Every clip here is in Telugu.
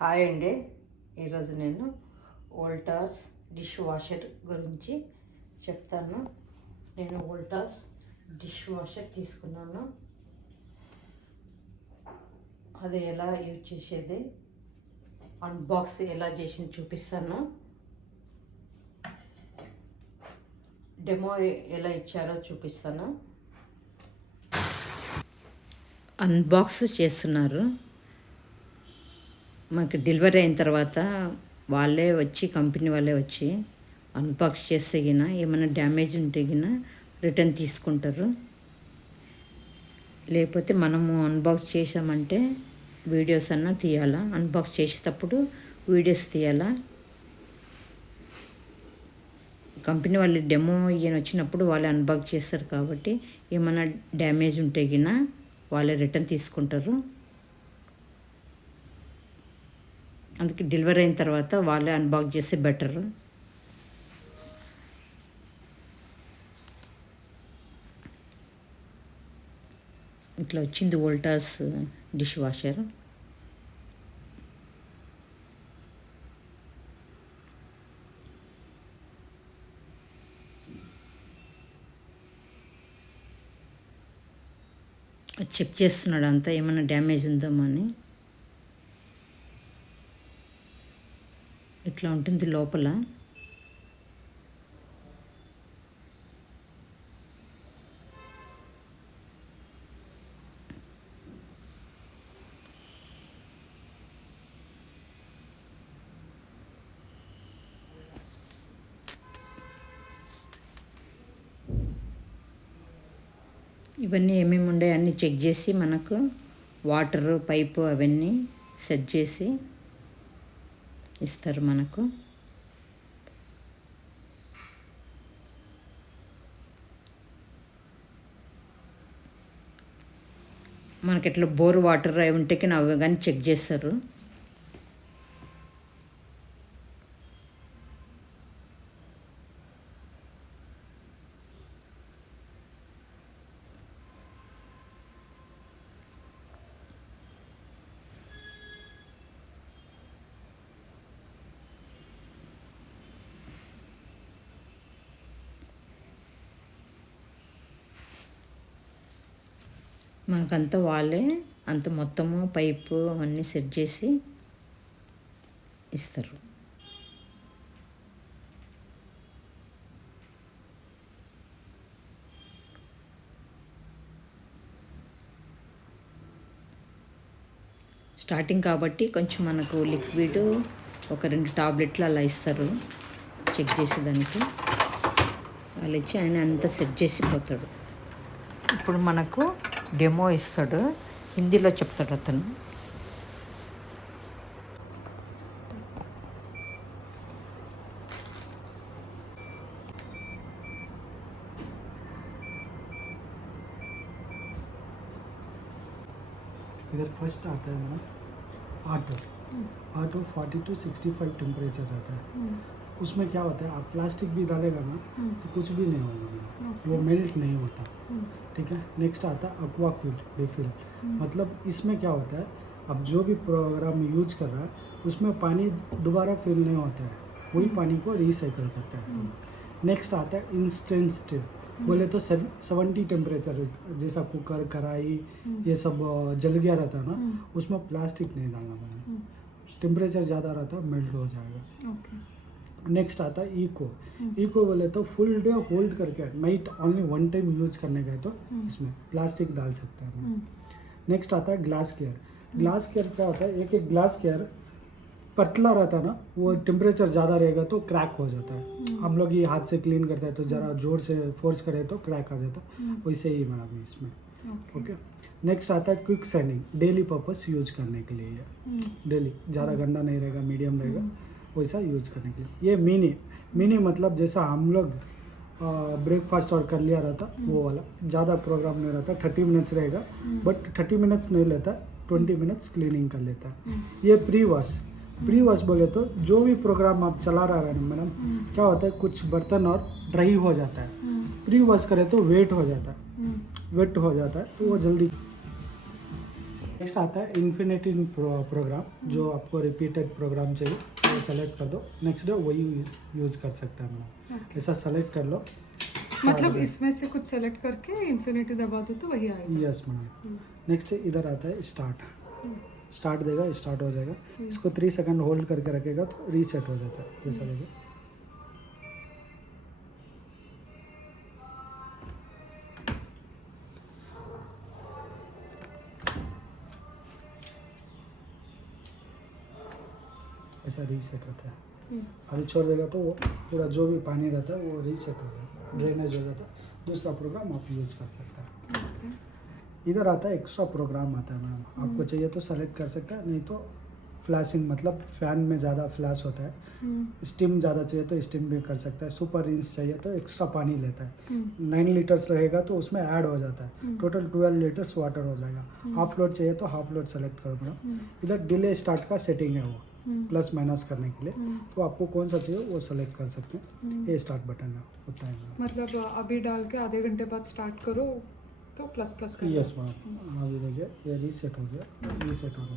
హాయ్ అండి. ఈరోజు నేను వోల్టాస్ డిష్ వాషర్ గురించి చెప్తాను. నేను వోల్టాస్ డిష్ వాషర్ తీసుకున్నాను. అది ఎలా యూజ్ చేసేది, అన్బాక్స్ ఎలా చేసి చూపిస్తాను, డెమో ఎలా ఇచ్చారో చూపిస్తాను. అన్బాక్స్ చేస్తున్నారు. మాకు డెలివరీ అయిన తర్వాత వాళ్ళే వచ్చి, కంపెనీ వాళ్ళే వచ్చి అన్బాక్స్ చేస్తే గిన ఏమైనా డ్యామేజ్ ఉంటే గిన రిటర్న్ తీసుకుంటారు. లేకపోతే మనము అన్బాక్స్ చేసామంటే వీడియోస్ అన్నా తీయాలా, అన్బాక్స్ చేసేటప్పుడు వీడియోస్ తీయాలా. కంపెనీ వాళ్ళు డెమో ఈయన వచ్చినప్పుడు వాళ్ళే అన్బాక్స్ చేస్తారు కాబట్టి ఏమైనా డ్యామేజ్ ఉంటే గిన వాళ్ళే రిటర్న్ తీసుకుంటారు. అందుకే డెలివరీ అయిన తర్వాత వాళ్ళే అన్బాక్స్ చేస్తే బెటర్. ఇట్లా వచ్చింది వోల్టాస్ డిష్ వాషర్. చెక్ చేస్తున్నాడు అంతా ఏమైనా డ్యామేజ్ ఉందో అని. ఇట్లా ఉంటుంది లోపల. ఇవన్నీ ఏమేమి ఉండే అన్నీ చెక్ చేసి మనకు వాటర్ పైపు అవన్నీ సెట్ చేసి ఇస్తారు మనకు. మనకి ఇట్లా బోర్ వాటర్ అవి ఉంటే కానీ అవి కానీ చెక్ చేస్తారు. మనకంతా వాళ్ళే అంత మొత్తము పైపు అవన్నీ సెట్ చేసి ఇస్తారు. స్టార్టింగ్ కాబట్టి కొంచెం మనకు లిక్విడ్ ఒక 2 టాబ్లెట్లు అలా ఇస్తారు చెక్ చేసేదానికి. వాళ్ళు ఇచ్చి ఆయన అంతా సెట్ చేసి పోతాడు. ఇప్పుడు మనకు డెమో ఇస్తాడు, హిందీలో చెప్తాడు అతను. इधर फर्स्ट आता है मैडम ऑटो 40 to 65 टेम्परेचर रहता है. उसमें क्या होता है, आप प्लास्टिक भी डालेगा ना तो कुछ भी नहीं होगा, वो मेल्ट नहीं होता. ठीक है. नेक्स्ट आता है एक्वा फिल रिफिल. मतलब इसमें क्या होता है, अब जो भी प्रोग्राम यूज कर रहा है उसमें पानी दोबारा फिल नहीं होता है, वही पानी को रिसाइकल करता है. नेक्स्ट आता है इंस्टेंट स्टिल. बोले तो 70 टेम्परेचर, जैसा कुकर कढ़ाई ये सब जल गया रहता है ना, उसमें प्लास्टिक नहीं डालना पड़ेगा. टेम्परेचर ज़्यादा रहता है, मेल्ट हो जाएगा. नेक्स्ट आता है इको बोले तो फुल डे होल्ड करके नाइट ओनली 1 टाइम यूज करने का है तो इसमें प्लास्टिक डाल सकते हैं. नेक्स्ट आता है ग्लास केयर. ग्लास केयर क्या होता है, एक ग्लास केयर पतला रहता है ना, वो टेम्परेचर ज़्यादा रहेगा तो क्रैक हो जाता है. हम लोग ये हाथ से क्लीन करते हैं तो ज़रा जोर से फोर्स करें तो क्रैक आ जाता है, वैसे ही मैडम इसमें. ओके. नेक्स्ट आता है quick sending. Daily purpose use करने के लिए, डेली ज़्यादा गंदा नहीं रहेगा, मीडियम रहेगा, वैसा यूज करने के लिए. ये मिनी मतलब जैसा हम लोग ब्रेकफास्ट और कर लिया रहता वो वाला, ज़्यादा प्रोग्राम नहीं रहता. 30 मिनट्स रहेगा, बट 30 मिनट्स नहीं लेता, 20 मिनट्स क्लीनिंग कर लेता है. ये प्री वॉश बोले तो जो भी प्रोग्राम आप चला रहा है मैडम, क्या होता है कुछ बर्तन और ड्राई हो जाता है. प्री वॉश करे तो वेट हो जाता है, तो वो जल्दी नेक्स्ट आता है इन्फिनिटी प्रोग्राम, जो आपको रिपीटेड प्रोग्राम चाहिए वो सेलेक्ट कर दो, नेक्स्ट डे वही यूज़ कर सकते हैं मैडम। ऐसा सेलेक्ट कर लो, मतलब इसमें से कुछ सेलेक्ट करके इन्फिनिटी दबा दो तो वही आएगा। Yes madam. नेक्स्ट इधर आता है स्टार्ट देगा, स्टार्ट हो जाएगा। इसको 3 सेकंड होल्ड करके रखेगा तो रीसेट हो जाता है, जैसा देखो। ऐसा रीसेट होता है। अभी छोड़ देगा तो वो पूरा जो भी पानी रहता है वो रीसेट हो जाता है, ड्रेनेज हो जाता है। दूसरा प्रोग्राम आप यूज कर सकते हैं। इधर आता है एक्स्ट्रा प्रोग्राम आता है मैडम, आपको चाहिए तो सेलेक्ट कर सकते हैं, नहीं तो फ्लैशिंग मतलब फैन में ज़्यादा फ्लैश होता है। स्टीम ज़्यादा चाहिए तो स्टीम भी कर सकता है। सुपर रिंस चाहिए तो एक्स्ट्रा पानी लेता है। 9 लीटर्स रहेगा तो उसमें ऐड हो जाता है, टोटल 12 लीटर्स वाटर हो जाएगा। हाफ लोड चाहिए तो हाफ लोड सेलेक्ट करो मैडम। इधर डिले स्टार्ट का सेटिंग है वो प्लस माइनस करने के लिए, तो आपको कौन सा चाहिए वो सेलेक्ट कर सकते हैं। ये स्टार्ट बटन है, होता है मतलब अभी डाल के आधे घंटे बाद स्टार्ट करो तो प्लस प्लस कर यस मैम। अभी देखिए ये रीसेट हो गया, रीसेट हो गया।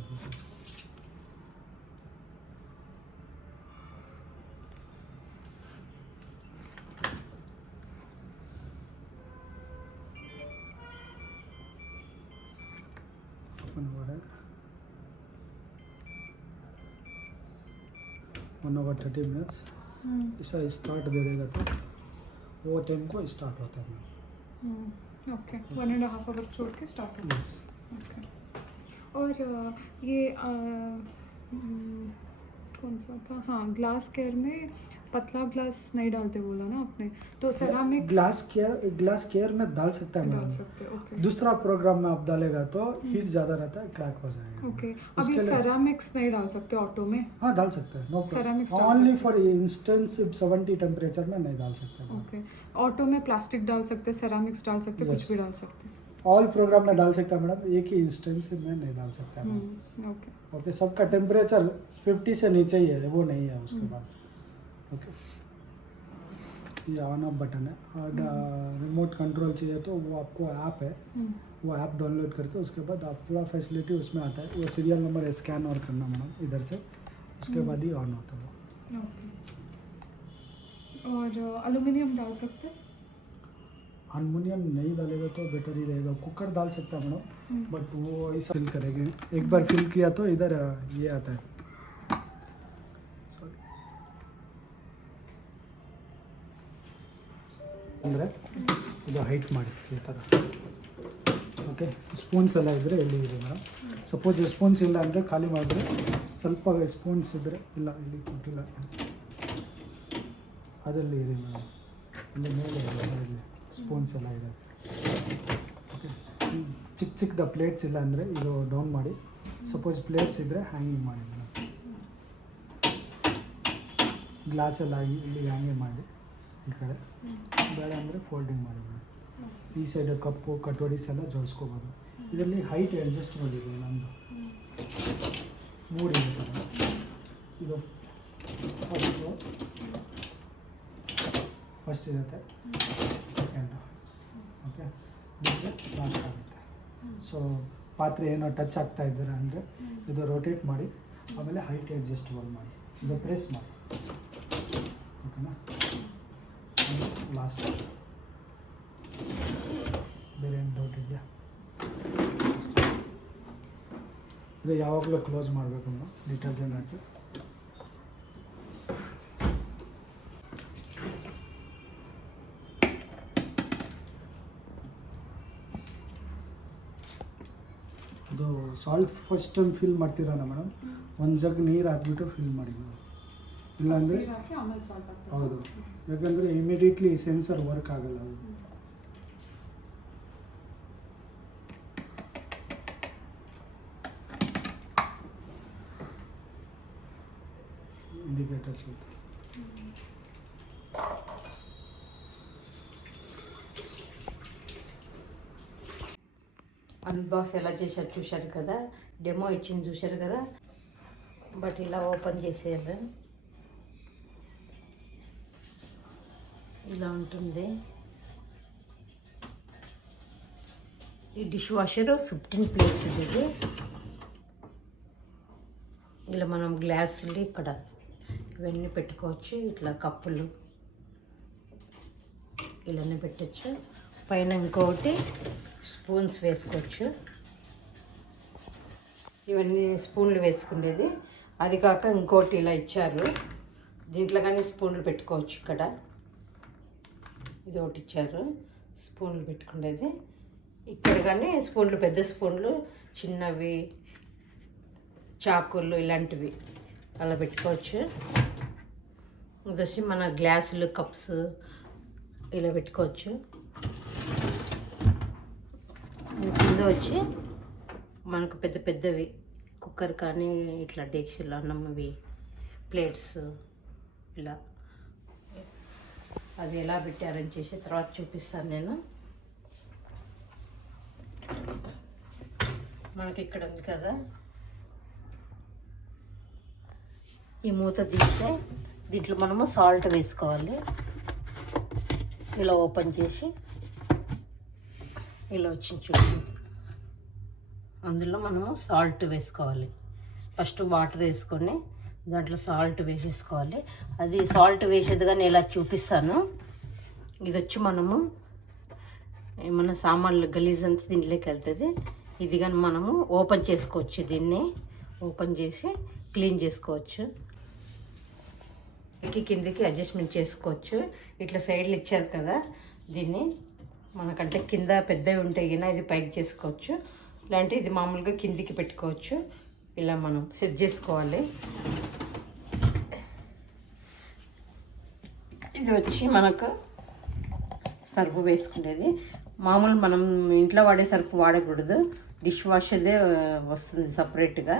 ओपन हो रहा है 1 hour 30 minutes। ऐसा स्टार्ट दे देगा तो वो टाइम को स्टार्ट होता है। ओके 1.5 आवर छोड़ के स्टार्ट हो। यस। ओके। और ये कौन सा था, हाँ ग्लास केयर में पतला ग्लास नहीं डालते बोला ना आपने, तो सेरामिक ग्लास केयर में डाल सकता है डाल मैडम। सकते हैं। ओके दूसरा प्रोग्राम में आप डालेगा तो हीट ज़्यादा रहता है, क्रैक हो जाएगा। ओके। उसके अभी लिए- सेरामिक्स नहीं डाल सकते ऑटो में? हाँ डाल सकते हैं, नो Ceramics प्रॉब्लम। डाल ओनली सकते फॉर इंस्टेंस 70 टेम्परेचर में नहीं डाल सकते मैडम। ओके। ऑटो में प्लास्टिक डाल सकते, सेरामिक्स डाल सकते, Yes. कुछ भी डाल सकते। ऑल प्रोग्राम में डाल सकता है मैडम, एक ही इंस्टेंस में नहीं डाल सकता है। ओके। ओके, सबका टेम्परेचर 50 से नीचे ही है, वो नहीं है उसके बाद। ओके, ये ऑन ऑफ बटन है। और रिमोट कंट्रोल चाहिए तो वो आपको ऐप है, वो ऐप डाउनलोड करके उसके बाद आप पूरा फैसिलिटी उसमें आता है। वो सीरियल नंबर स्कैन और करना मैडम इधर से, उसके बाद ही ऑन होता है वो। ओके। और एल्युमिनियम डाल सकते? हारमोनियम नहीं डालेगा तो बेटर ही रहेगा। कुकर डाल सकता है मैडम, बट वो ऐसा फिल करेंगे। एक बार फिल किया तो इधर ये आता है, सॉरी ಅಂದರೆ ಇದು ಹೈಟ್ ಮಾಡಿ ಈ ಥರ. ಓಕೆ, ಸ್ಪೂನ್ಸ್ ಎಲ್ಲ ಇದ್ದರೆ ಎಲ್ಲಿ ಇದೆ ಮೇಡಮ್. ಸಪೋಸ್ ಸ್ಪೂನ್ಸ್ ಇಲ್ಲ ಅಂದರೆ ಖಾಲಿ ಮಾಡಿದ್ರೆ, ಸ್ವಲ್ಪ ಸ್ಪೂನ್ಸ್ ಇದ್ದರೆ ಇಲ್ಲ ಇಲ್ಲಿ ಕೊಟ್ಟಿಲ್ಲ ಅದರಲ್ಲಿ ಇರಿ ಮೇಡಮ್, ಇಲ್ಲಿ ಮೇಲೆ ಇದೆ ಇಲ್ಲಿ ಸ್ಪೂನ್ಸ್ ಎಲ್ಲ ಇದೆ. ಓಕೆ, ಚಿಕ್ಕ ಚಿಕ್ಕದ ಪ್ಲೇಟ್ಸ್ ಇಲ್ಲ ಅಂದರೆ ಇದು ಡೌನ್ ಮಾಡಿ, ಸಪೋಸ್ ಪ್ಲೇಟ್ಸ್ ಇದ್ದರೆ ಹ್ಯಾಂಗಿಂಗ್ ಮಾಡಿ ಮೇಡಮ್. ಗ್ಲಾಸ್ ಎಲ್ಲ ಇಲ್ಲಿ ಹ್ಯಾಂಗಿಂಗ್ ಮಾಡಿ ಈ ಕಡೆ, ಬೇಡ ಅಂದರೆ ಫೋಲ್ಡಿಂಗ್ ಮಾಡಿ ಮೇಡಮ್. ಈ ಸೈಡ್ ಕಪ್ಪು ಕಟೋರೀಸ್ ಎಲ್ಲ ಜೋಡಿಸ್ಕೋಬೋದು. ಇದರಲ್ಲಿ ಹೈಟ್ ಅಡ್ಜಸ್ಟಬಲ್ ಇದೆ ನಮ್ಮದು, 3 ಇರುತ್ತೆ. ಇದು ಫಸ್ಟ್ ಇರುತ್ತೆ, ಸೆಕೆಂಡು. ಓಕೆ, ಲಾಸ್ಟ್ ಆಗುತ್ತೆ. ಸೊ ಪಾತ್ರೆ ಏನೋ ಟಚ್ ಆಗ್ತಾ ಇದ್ದಾರೆ ಅಂದರೆ ಇದು ರೊಟೇಟ್ ಮಾಡಿ, ಆಮೇಲೆ ಹೈಟ್ ಅಡ್ಜಸ್ಟಬಲ್ ಮಾಡಿ, ಇದು ಪ್ರೆಸ್ ಮಾಡಿ. ಓಕೆನಾ, ಲಾಸ್ಟ್ ಬೇರೆ ಏನು ಡೌಟ್ ಇದೆಯಾ? ಇದು ಯಾವಾಗಲೂ ಕ್ಲೋಸ್ ಮಾಡಬೇಕು ಮೇಡಮ್, ಡಿಟರ್ಜೆಂಟ್ ಹಾಕಿ. ಇದು ಸಾಲ್ಟ್ ಫಸ್ಟ್ ಟೈಮ್ ಫಿಲ್ ಮಾಡ್ತೀರಲ್ಲ ಮೇಡಮ್, ಒಂದು ಜಗ್ ನೀರು ಹಾಕ್ಬಿಟ್ಟು ಫಿಲ್ ಮಾಡಿ ಮೇಡಮ್. ಇಲ್ಲಾಂದರೆ ಆಮೇಲೆ ಸಾಲ್ಟ್ ಹಾಕ್ತಾರೆ. ಹೌದು, ಯಾಕಂದರೆ ಇಮಿಡಿಯೇಟ್ಲಿ ಸೆನ್ಸರ್ ವರ್ಕ್ ಆಗಲ್ಲ. ಅದು ಇಂಡಿಕೇಟರ್ಸ್ ಇತ್ತು. అన్బాక్స్ ఎలా చేశారు చూశారు కదా, డెమో ఇచ్చింది చూశారు కదా. బట్ ఇలా ఓపెన్ చేసేయాలి, ఇలా ఉంటుంది. ఈ డిష్ వాషర్ 15 ప్లేస్ ఇది. ఇలా మనం గ్లాసులు ఇక్కడ ఇవన్నీ పెట్టుకోవచ్చు. ఇట్లా కప్పులు ఇలానే పెట్టచ్చు. పైన ఇంకొకటి స్పూన్స్ వేసుకోవచ్చు. ఇవన్నీ స్పూన్లు వేసుకునేది. అది కాక ఇంకోటి ఇలా ఇచ్చారు, దీంట్లో కానీ స్పూన్లు పెట్టుకోవచ్చు. ఇక్కడ ఇది ఒకటి ఇచ్చారు స్పూన్లు పెట్టుకునేది. ఇక్కడ కానీ స్పూన్లు, పెద్ద స్పూన్లు, చిన్నవి చాకులు ఇలాంటివి అలా పెట్టుకోవచ్చు. ఇది వచ్చి మన గ్లాసులు, కప్స్ ఇలా పెట్టుకోవచ్చు. కింద వచ్చి మనకు పెద్ద పెద్దవి కుక్కర్ కానీ ఇట్లా డేక్షలు అన్నవి ప్లేట్స్ ఇలా అది ఎలా పెట్టి అరేంజ్ చేసి తర్వాత చూపిస్తాను నేను. మనకి ఇక్కడ ఉంది కదా, ఈ మూత తీస్తే దీంట్లో మనము సాల్ట్ వేసుకోవాలి. ఇలా ఓపెన్ చేసి ఇలా వచ్చింది చూడండి, అందులో మనము సాల్ట్ వేసుకోవాలి. ఫస్ట్ వాటర్ వేసుకొని దాంట్లో సాల్ట్ వేసేసుకోవాలి. అది సాల్ట్ వేసేది కానీ ఇలా చూపిస్తాను. ఇది వచ్చి మనము ఏమన్నా సామాన్లు గలీజ్ అంతా దీంట్లోకి వెళ్తుంది. ఇది కానీ మనము ఓపెన్ చేసుకోవచ్చు. దీన్ని ఓపెన్ చేసి క్లీన్ చేసుకోవచ్చు. కిందికి అడ్జస్ట్మెంట్ చేసుకోవచ్చు. ఇట్లా సైడ్లు ఇచ్చారు కదా, దీన్ని మనకంటే కింద పెద్దవి ఉంటాయి కదా, ఇది పైకి చేసుకోవచ్చు. ఇలాంటి ఇది మామూలుగా కిందికి పెట్టుకోవచ్చు. ఇలా మనం సెట్ చేసుకోవాలి. ఇది వచ్చి మనకు సర్ఫ్ వేసుకునేది. మామూలు మనం ఇంట్లో వాడే సర్ఫ్ వాడకూడదు, డిష్ వాషర్దే వస్తుంది సపరేట్గా.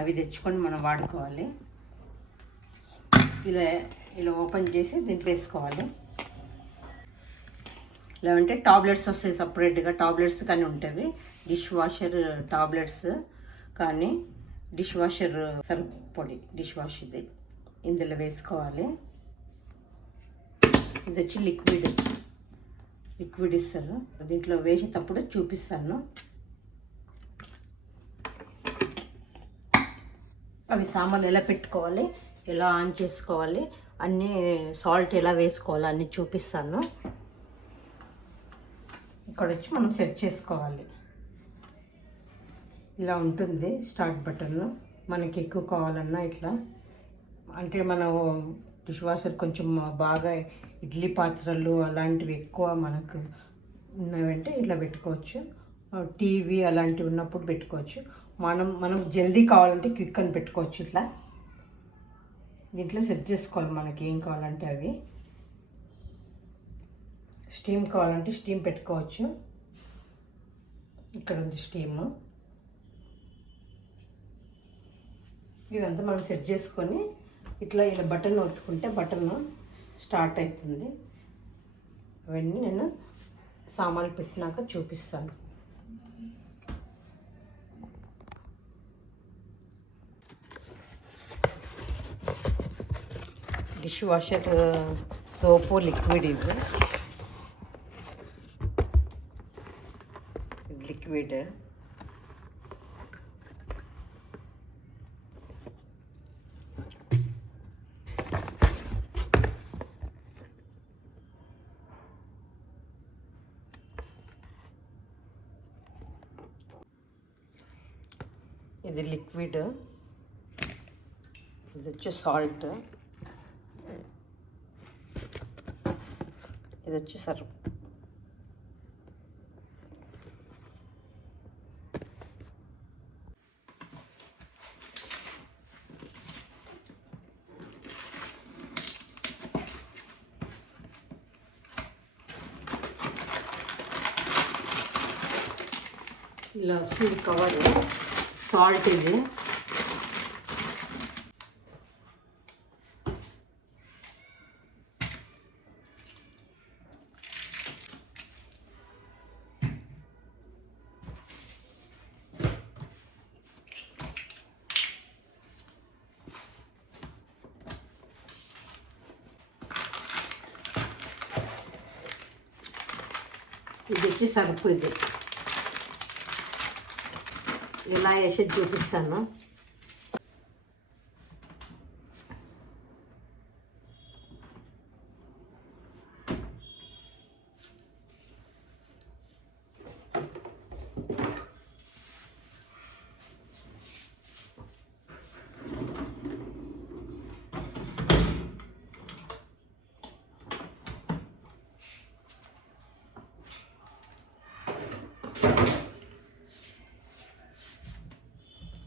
అవి తెచ్చుకొని మనం వాడుకోవాలి. ఇలా ఇలా ఓపెన్ చేసి దీంట్లో వేసుకోవాలి. ఇలా అంటే టాబ్లెట్స్ వస్తాయి సపరేట్గా, టాబ్లెట్స్ కానీ ఉంటుంది. డిష్ వాషర్ టాబ్లెట్స్ కానీ డిష్ వాషర్ సర్ఫ్ పొడి డిష్ వాష్ ఇది ఇందులో వేసుకోవాలి. ఇది వచ్చి లిక్విడ్ ఇస్తారు. దీంట్లో వేసేటప్పుడు చూపిస్తాను. అవి సామాన్లు ఎలా పెట్టుకోవాలి, ఎలా ఆన్ చేసుకోవాలి, అన్నీ సాల్ట్ ఎలా వేసుకోవాలి అన్నీ చూపిస్తాను. ఇక్కడ వచ్చి మనం సెట్ చేసుకోవాలి. ఇలా ఉంటుంది స్టార్ట్ బటన్. మనకి ఎక్కువ కావాలన్నా ఇట్లా, అంటే మనం డిష్ వాషర్ కొంచెం బాగా ఇడ్లీ పాత్రలు అలాంటివి ఎక్కువ మనకు ఉన్నవంటే ఇట్లా పెట్టుకోవచ్చు. టీవీ అలాంటివి ఉన్నప్పుడు పెట్టుకోవచ్చు. మనం జల్దీ కావాలంటే క్విక్ అని పెట్టుకోవచ్చు. ఇట్లా దీంట్లో సెట్ చేసుకోవాలి మనకి ఏం కావాలంటే అవి. స్టీమ్ కావాలంటే స్టీమ్ పెట్టుకోవచ్చు. ఇక్కడ ఉంది స్టీము. ఇవంతా మనం సెట్ చేసుకొని ఇట్లా ఇలా బటన్ ఒత్తుకుంటే బటన్ స్టార్ట్ అవుతుంది. అవన్నీ నేను సామాన్లు పెట్టినాక చూపిస్తాను. డిష్ వాషర్ సోపు లిక్విడ్ ఇవి లిక్విడ్. ఇది లిక్విడ్, ఇది వచ్చి సాల్ట్, ఇది వచ్చి సర్ఫ్. ఇలా వస్తుంది కవర్, సాల్ట్ ఇది. ఇది వచ్చి సరుపు. ఇది ఎలా వేసేది చూపిస్తాను.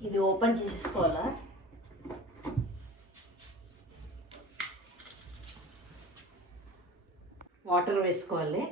ఇది ఓపెన్ చేసేసుకోవాలా. వాటర్ వేసుకోవాలి.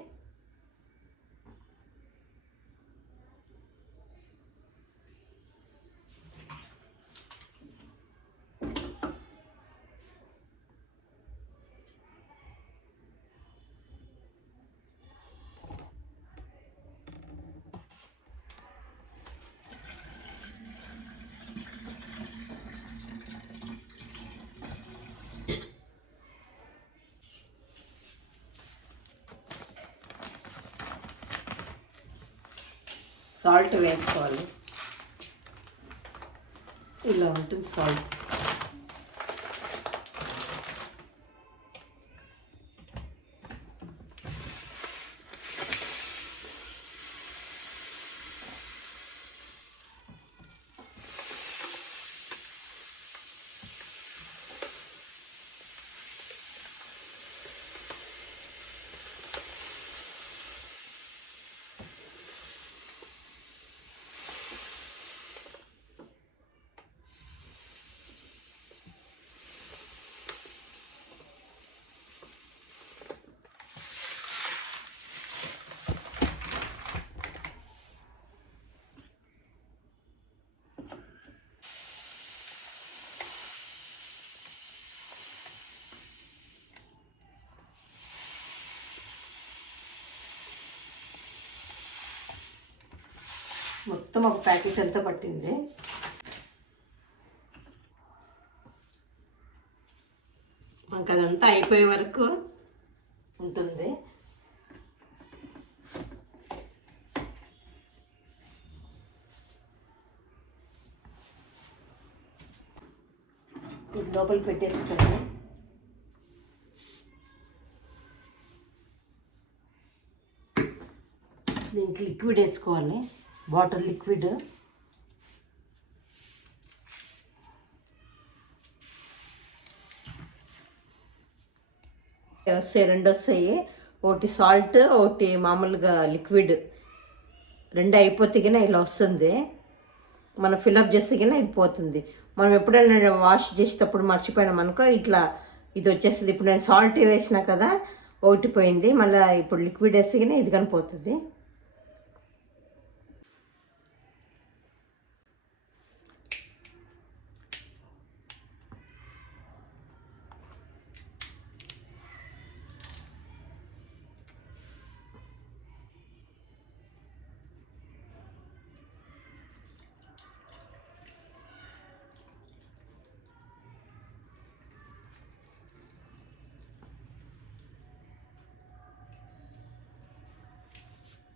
సాల్ట్ వేసుకోవాలి. ఇలా ఉంటుంది సాల్ట్. మొత్తం ఒక ప్యాకెట్ అంతా పట్టింది. మనకు అదంతా అయిపోయే వరకు ఉంటుంది. ఇది లోపల పెట్టేసుకోండి. దీనికి లిక్విడ్ వేసుకోవాలి. Water liquid. వస్తాయి, రెండు వస్తాయి. ఒకటి సాల్ట్, ఒకటి మామూలుగా లిక్విడ్. రెండు అయిపోతే కినా ఇలా వస్తుంది. మనం ఫిల్అప్ చేస్తే కినా ఇది పోతుంది. మనం ఎప్పుడైనా వాష్ చేసేటప్పుడు మర్చిపోయినాం అనుకో ఇట్లా ఇది వచ్చేస్తుంది. ఇప్పుడు నేను సాల్ట్ వేసినా కదా, ఒకటి పోయింది. మళ్ళీ ఇప్పుడు లిక్విడ్ వేస్తే కినా ఇది కానీ పోతుంది.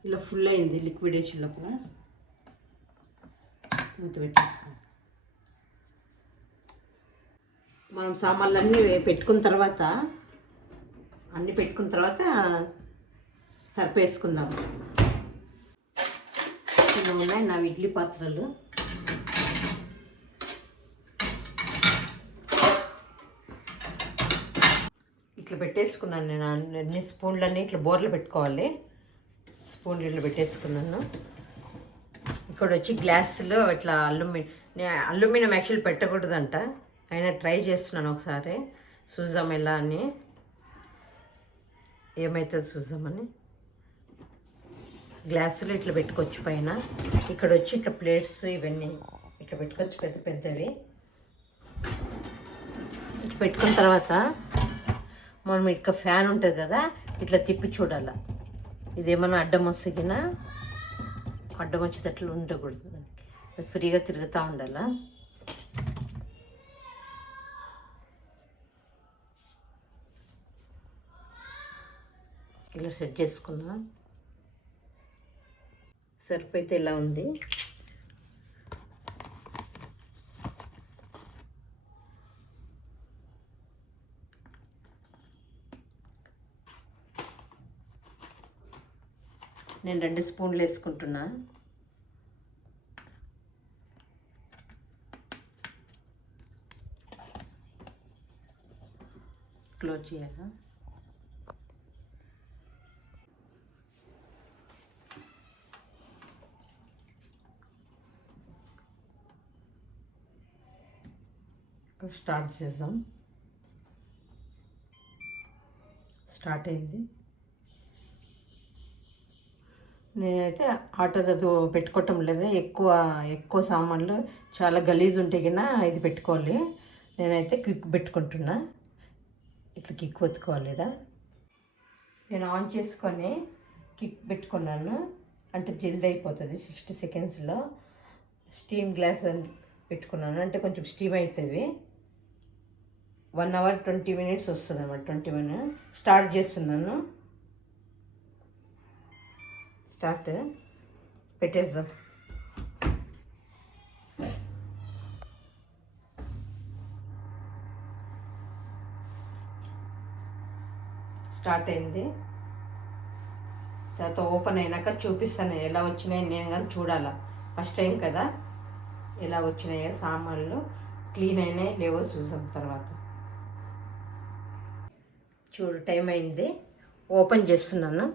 ఇలా ఫుల్ అయింది లిక్విడ్ వేసిన లోపల. ఇంత పెట్టేసుకో. మనం సామాన్లు అన్నీ పెట్టుకున్న తర్వాత సరిపేసుకుందాం. ఇలా ఉన్నాయి నా ఇడ్లీ పాత్రలు. ఇట్లా పెట్టేసుకున్నాను నేను. అన్ని స్పూన్లన్నీ ఇట్లా బోర్లు పెట్టుకోవాలి. స్పూన్ ఇట్లా పెట్టేసుకున్నాను. ఇక్కడ వచ్చి గ్లాసులో ఇట్లా అల్యూమినియం యాక్చువల్ పెట్టకూడదంట. అయినా ట్రై చేస్తున్నాను ఒకసారి, చూద్దాం ఎలా అని, ఏమవుతుంది చూద్దామని. గ్లాసులో ఇట్లా పెట్టుకోవచ్చు పైన. ఇక్కడ వచ్చి ఇట్లా ప్లేట్స్ ఇవన్నీ ఇట్లా పెట్టుకోవచ్చు, పెద్ద పెద్దవి. ఇట్లా పెట్టుకున్న తర్వాత మనం ఇట్లా ఫ్యాన్ ఉంటుంది కదా, ఇట్లా తిప్పి చూడాలి. ఇదేమన్నా అడ్డం వస్తగినా అడ్డం వచ్చేటట్లు ఉండకూడదు. దానికి ఫ్రీగా తిరుగుతూ ఉండాలా. ఇలా సెట్ చేసుకున్నా. సరిపోతే ఇలా ఉంది. నేను 2 స్పూన్లు వేసుకుంటున్నా. క్లోజ్ చేయాలా. స్టార్ట్ చేద్దాం. స్టార్ట్ అయింది. నేనైతే ఆటోతో పెట్టుకోవటం లేదు. ఎక్కువ సామాన్లు చాలా గలీజ్ ఉంటే కింద ఇది పెట్టుకోవాలి. నేనైతే క్విక్ పెట్టుకుంటున్నా. ఇట్లా కిక్ ఒత్తుకోవాలి. నేను ఆన్ చేసుకొని కిక్ పెట్టుకున్నాను అంటే జల్దీ అయిపోతుంది. 60 సెకండ్స్లో స్టీమ్ గ్లాస్ పెట్టుకున్నాను అంటే కొంచెం స్టీమ్ అవుతుంది. 1 అవర్ 20 మినిట్స్ వస్తుంది అన్నమాట. 20 మినిట్స్ స్టార్ట్ చేస్తున్నాను. స్టార్ట్ పెట్టేద్దాం. స్టార్ట్ అయింది. తర్వాత ఓపెన్ అయినాక చూపిస్తాను ఎలా వచ్చినాయి. నేను కానీ చూడాలా, ఫస్ట్ టైం కదా, ఎలా వచ్చినాయో సామాన్లు క్లీన్ అయినాయి లేవో చూసాం తర్వాత. చూడు టైం అయింది. ఓపెన్ చేస్తున్నాను.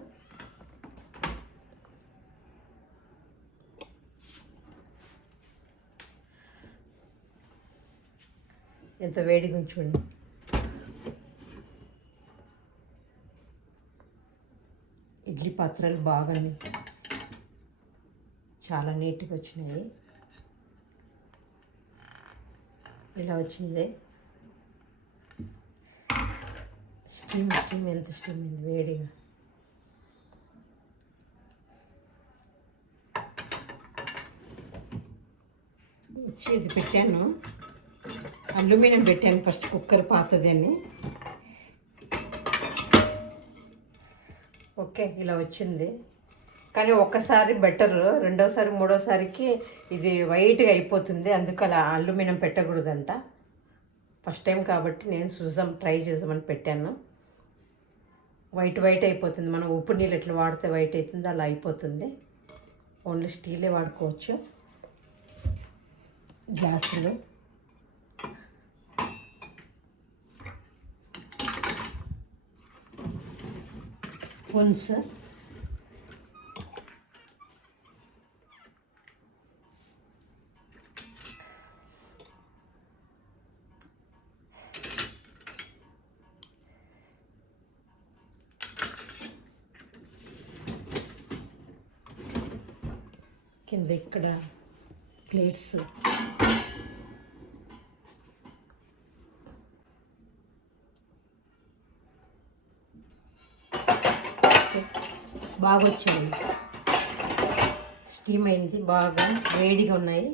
ఎంత వేడిగా ఉంచుకోండి. ఇడ్లీ పాత్రలు బాగా చాలా నీట్గా వచ్చినాయి. ఇలా వచ్చింది. స్టీమ్ ఎంత స్టీమ్ అయింది వేడిగా. వచ్చి ఇది పెట్టాను, అల్యూమినియం పెట్టాను ఫస్ట్, కుక్కర్ పాతది అని. ఓకే ఇలా వచ్చింది. కానీ ఒక్కసారి బెటర్, రెండోసారి మూడోసారికి ఇది వైట్గా అయిపోతుంది. అందుకు అలా అల్యూమినియం పెట్టకూడదంట. ఫస్ట్ టైం కాబట్టి నేను చూద్దాం, ట్రై చేద్దామని పెట్టాను. వైట్ అయిపోతుంది. మనం ఉప్పు నీళ్ళు ఎట్లా వాడితే వైట్ అవుతుంది అలా అయిపోతుంది. ఓన్లీ స్టీలే వాడుకోవచ్చు. గ్లాసులు స్పూన్స్ కింద ఇక్కడ ప్లేట్స్ బాగా వచ్చింది. స్టీమ్ అయింది, బాగా వేడిగా ఉన్నాయి.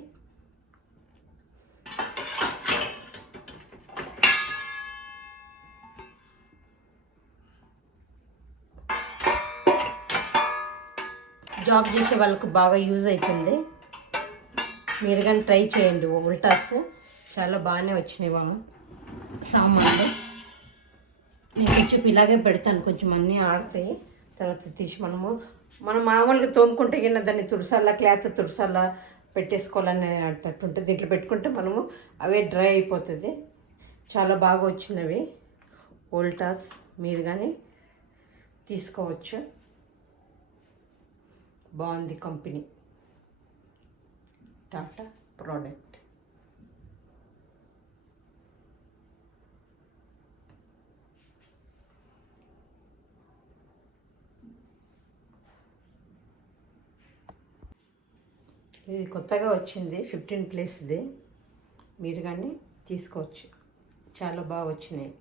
జాబ్ చేసే వాళ్ళకు బాగా యూజ్ అవుతుంది. మీరు కానీ ట్రై చేయండి. ఉల్టాస్ చాలా బాగానే వచ్చినాయి సామాన్లు. నేను కొంచెం ఇలాగే పెడతాను, కొంచెం అన్నీ ఆడతాయి. తర్వాత తీసి మనం మామూలుగా తోముకుంటే కింద దాన్ని తుడసాలా, క్లాత్ తుడసాలా పెట్టేసుకోవాలని అట్టుంటుంది. దీంట్లో పెట్టుకుంటే మనము అవే డ్రై అయిపోతుంది. చాలా బాగా వచ్చినవి వోల్టాస్. మీరు కానీ తీసుకోవచ్చు. బాగుంది కంపెనీ, టాటా ప్రోడక్ట్. ఇది కొత్తగా వచ్చింది, 15 ప్లేస్ది. మీరు కానీ తీసుకోవచ్చు. చాలా బాగా వచ్చినాయి.